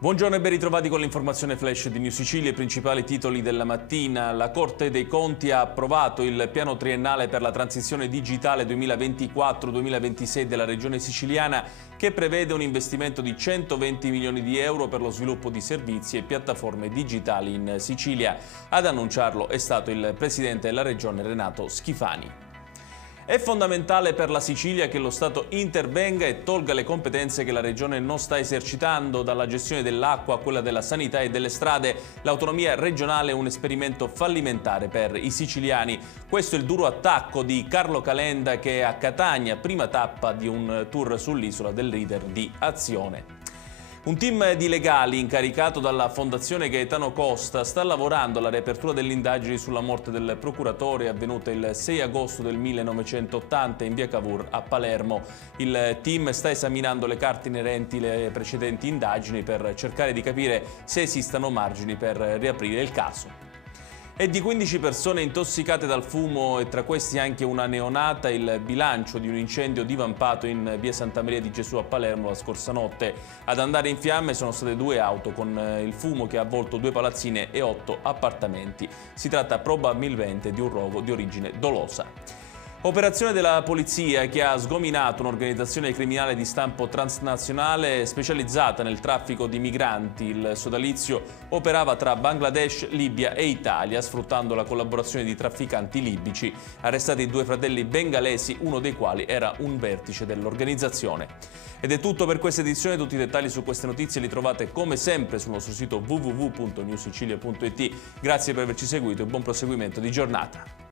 Buongiorno e ben ritrovati con l'informazione flash di News Sicilia. I principali titoli della mattina. La Corte dei Conti ha approvato il piano triennale per la transizione digitale 2024-2026 della Regione Siciliana, che prevede un investimento di 120 milioni di euro per lo sviluppo di servizi e piattaforme digitali in Sicilia. Ad annunciarlo è stato il Presidente della Regione Renato Schifani. È fondamentale per la Sicilia che lo Stato intervenga e tolga le competenze che la Regione non sta esercitando, dalla gestione dell'acqua a quella della sanità e delle strade. L'autonomia regionale è un esperimento fallimentare per i siciliani. Questo è il duro attacco di Carlo Calenda, che è a Catania, prima tappa di un tour sull'isola del leader di Azione. Un team di legali incaricato dalla Fondazione Gaetano Costa sta lavorando alla riapertura delle indagini sulla morte del procuratore avvenuta il 6 agosto del 1980 in via Cavour a Palermo. Il team sta esaminando le carte inerenti alle precedenti indagini per cercare di capire se esistano margini per riaprire il caso. È di 15 persone intossicate dal fumo e tra questi anche una neonata il bilancio di un incendio divampato in via Santa Maria di Gesù a Palermo la scorsa notte. Ad andare in fiamme sono state 2 auto con il fumo che ha avvolto 2 palazzine e 8 appartamenti. Si tratta probabilmente di un rogo di origine dolosa. Operazione della polizia che ha sgominato un'organizzazione criminale di stampo transnazionale specializzata nel traffico di migranti. Il sodalizio operava tra Bangladesh, Libia e Italia, sfruttando la collaborazione di trafficanti libici. Arrestati 2 fratelli bengalesi, uno dei quali era un vertice dell'organizzazione. Ed è tutto per questa edizione. Tutti i dettagli su queste notizie li trovate come sempre sul nostro sito www.newsicilia.it. Grazie per averci seguito e buon proseguimento di giornata.